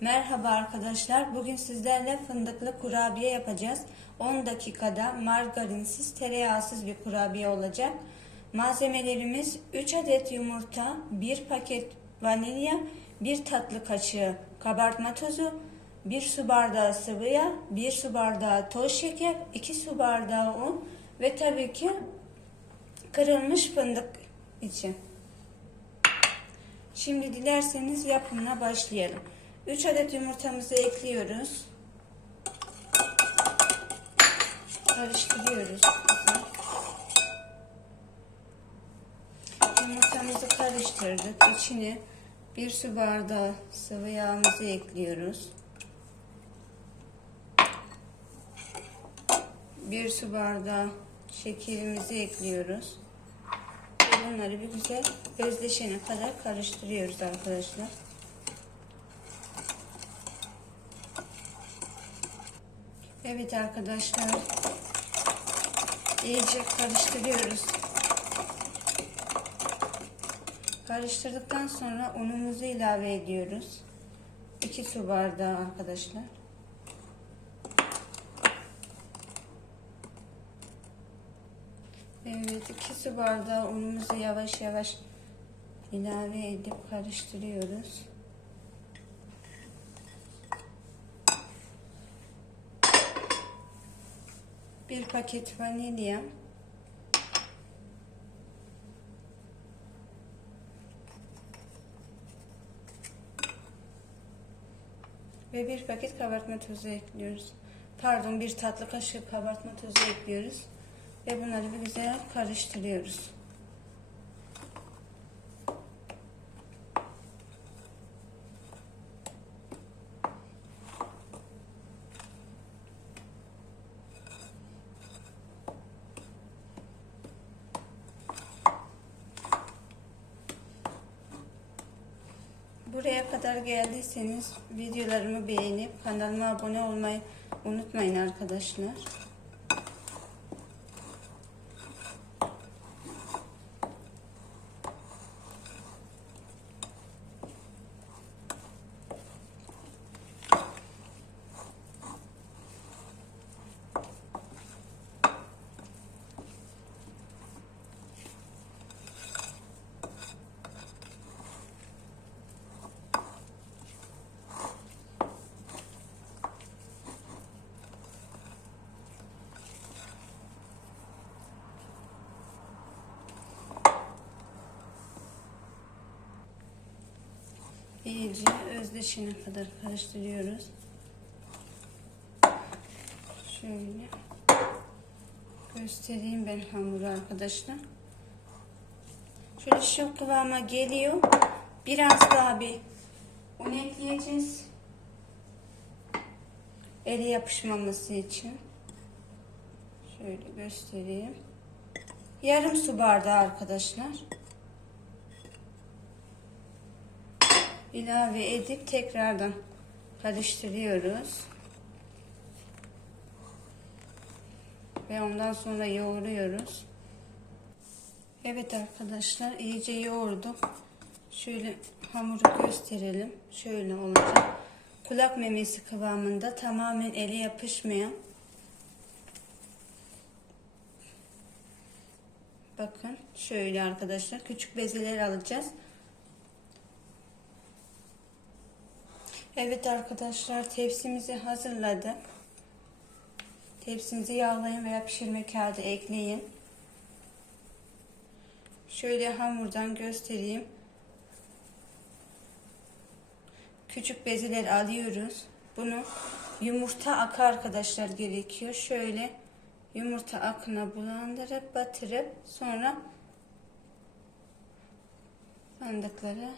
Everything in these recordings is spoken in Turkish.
Merhaba arkadaşlar. Bugün sizlerle fındıklı kurabiye yapacağız. 10 dakikada margarinsiz, tereyağsız bir kurabiye olacak. Malzemelerimiz 3 adet yumurta, 1 paket vanilya, 1 tatlı kaşığı kabartma tozu, 1 su bardağı sıvı yağ, 1 su bardağı toz şeker, 2 su bardağı un ve tabii ki kırılmış fındık için. Şimdi dilerseniz yapımına başlayalım. 3 adet yumurtamızı ekliyoruz. Karıştırıyoruz. Yumurtamızı karıştırdık. İçine bir su bardağı sıvı yağımızı ekliyoruz. Bir su bardağı şekerimizi ekliyoruz. Bunları bir güzel özleşene kadar karıştırıyoruz arkadaşlar. Evet arkadaşlar. iyice karıştırıyoruz. Karıştırdıktan sonra unumuzu ilave ediyoruz. 2 su bardağı arkadaşlar. Evet 2 su bardağı unumuzu yavaş yavaş ilave edip karıştırıyoruz. Bir paket vanilya. Ve bir paket kabartma tozu ekliyoruz. Pardon bir tatlı kaşığı kabartma tozu ekliyoruz. Ve bunları bir güzel karıştırıyoruz. Buraya kadar geldiyseniz videolarımı beğenip kanalıma abone olmayı unutmayın arkadaşlar. İyice özdeşine kadar karıştırıyoruz. Şöyle göstereyim ben hamuru arkadaşlar. Şöyle şu kıvama geliyor. Biraz daha bir un ekleyeceğiz. Eli yapışmaması için. Şöyle göstereyim. Yarım su bardağı arkadaşlar. İlave edip tekrardan karıştırıyoruz. Ve ondan sonra yoğuruyoruz. Evet arkadaşlar iyice yoğurduk. Şöyle hamuru gösterelim. Şöyle olacak. Kulak memesi kıvamında tamamen ele yapışmayan. Bakın şöyle arkadaşlar küçük bezeler alacağız. Evet arkadaşlar tepsimizi hazırladık. Tepsinizi yağlayın veya pişirme kağıdı ekleyin. Şöyle hamurdan göstereyim. Küçük bezeler alıyoruz. Bunu yumurta akı arkadaşlar gerekiyor. Şöyle yumurta akına bulandırıp batırıp sonra fındıkları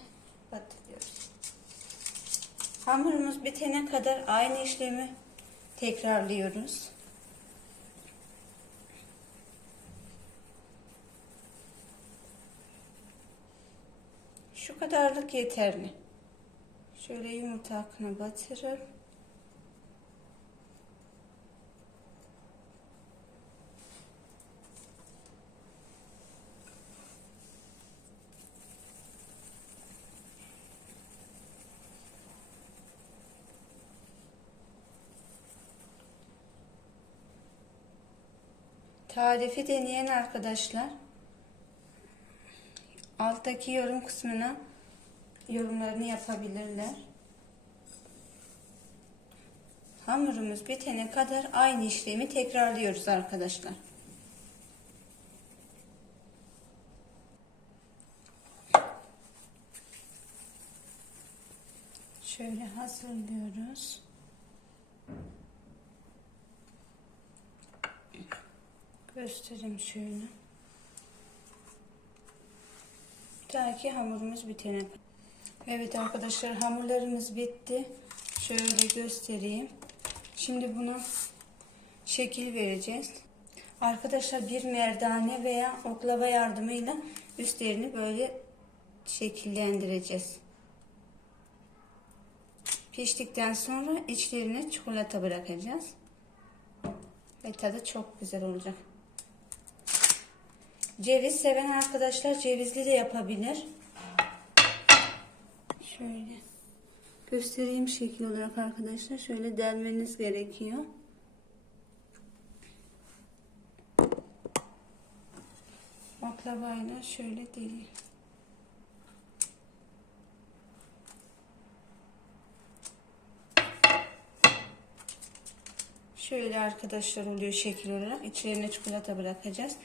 batırıyoruz. Hamurumuz bitene kadar aynı işlemi tekrarlıyoruz. Şu kadarlık yeterli. Şöyle yumurta akına batırıp Tarifi deneyen arkadaşlar alttaki yorum kısmına yorumlarını yapabilirler. Hamurumuz bitene kadar aynı işlemi tekrarlıyoruz arkadaşlar. Şöyle hazırlıyoruz. Göstereyim şöyle. Ta ki hamurumuz bitene. Evet arkadaşlar hamurlarımız bitti. Şöyle göstereyim. Şimdi buna şekil vereceğiz. Arkadaşlar bir merdane veya oklava yardımıyla üstlerini böyle şekillendireceğiz. Piştikten sonra içlerine çikolata bırakacağız. Ve tadı çok güzel olacak. Ceviz seven arkadaşlar cevizli de yapabilir. Şöyle göstereyim şekil olarak arkadaşlar. Şöyle delmeniz gerekiyor. Baklavayla şöyle deleyim. Şöyle arkadaşlar oluyor şekil olarak. İçlerine çikolata bırakacağız.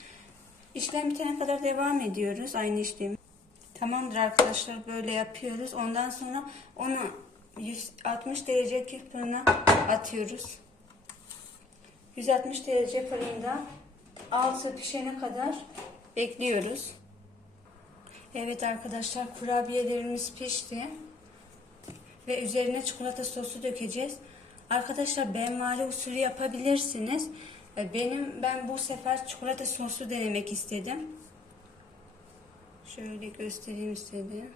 İşlem bitene kadar devam ediyoruz. Aynı işlemi. Tamamdır arkadaşlar böyle yapıyoruz. Ondan sonra onu 160 derece fırına atıyoruz. 160 derece fırında altı pişene kadar bekliyoruz. Evet arkadaşlar kurabiyelerimiz pişti. Ve üzerine çikolata sosu dökeceğiz. Arkadaşlar benmari usulü yapabilirsiniz. Benim ben bu sefer çikolata soslu denemek istedim. Şöyle göstereyim istedim.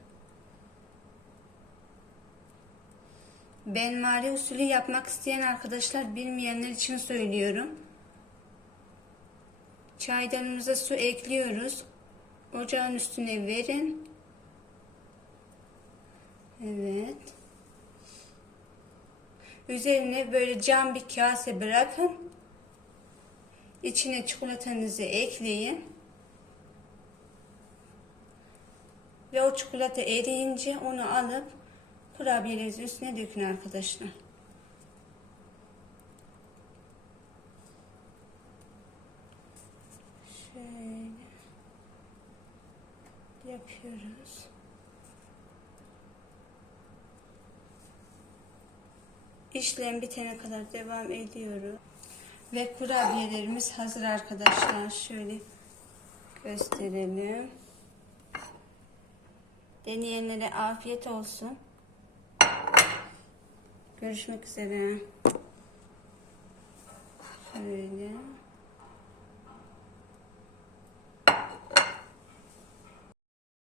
Benmari usulü yapmak isteyen arkadaşlar bilmeyenler için söylüyorum. Çaydanımıza su ekliyoruz. Ocağın üstüne verin. Evet. Üzerine böyle cam bir kase bırakın. İçine çikolatanızı ekleyin. Ve o çikolata eriyince onu alıp kurabiyelerinizin üstüne dökün arkadaşlar. Şöyle yapıyoruz. İşlem bitene kadar devam ediyoruz. Ve kurabiyelerimiz hazır arkadaşlar. Şöyle gösterelim. Deneyenlere afiyet olsun. Görüşmek üzere. Şöyle.